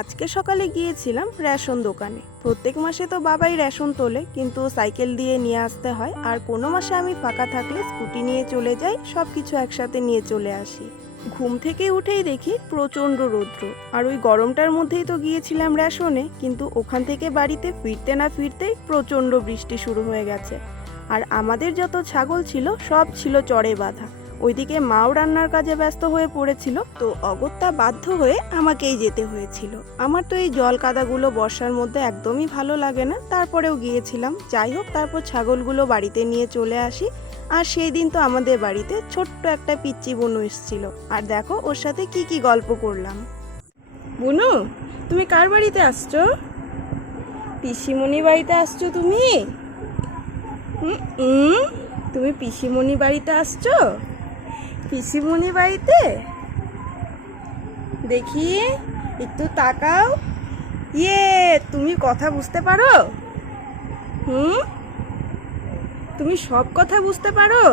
আজকে সকালে গিয়েছিলাম রেশন দোকানে। প্রত্যেক মাসে তো বাবাই রেশন তোলে, কিন্তু সাইকেল দিয়ে নিয়ে আসতে হয়। আর কোনো মাসে আমি ফাঁকা থাকলে স্কুটি নিয়ে চলে যাই, সব কিছু একসাথে নিয়ে চলে আসি। ঘুম থেকে উঠেই দেখি প্রচণ্ড রৌদ্র, আর ওই গরমটার মধ্যেই তো গিয়েছিলাম রেশনে, কিন্তু ওখান থেকে বাড়িতে ফিরতে না ফিরতেই প্রচণ্ড বৃষ্টি শুরু হয়ে গেছে। আর আমাদের যত ছাগল ছিল সব ছিল চড়ে বাঁধা। ওইদিকে মাও রান্নার কাজে ব্যস্ত হয়ে পড়েছিল, তো অগত্যা বাধ্য হয়ে আমাকেই যেতে হয়েছিল। আমার তো এই জল কাদাগুলো বর্ষার মধ্যে একদমই ভালো লাগে না, তারপরেও গিয়েছিলাম। যাই হোক, তারপর ছাগলগুলো বাড়িতে নিয়ে চলে আসি। আর সেই দিন তো আমাদের বাড়িতে ছোট্ট একটা পিচ্চি বুনু এসেছিল, আর দেখো ওর সাথে কি কি গল্প করলাম। বুনু, তুমি কার বাড়িতে আসছো? পিসিমণি বাড়িতে আসছো তুমি? তুমি পিসিমণি বাড়িতে আসছো? পিসিমণি বাড়িতে দেখি, একটু তাকাও। ইয়ে, তুমি কথা বুঝতে পারো? তুমি সব কথা বুঝতে পারো?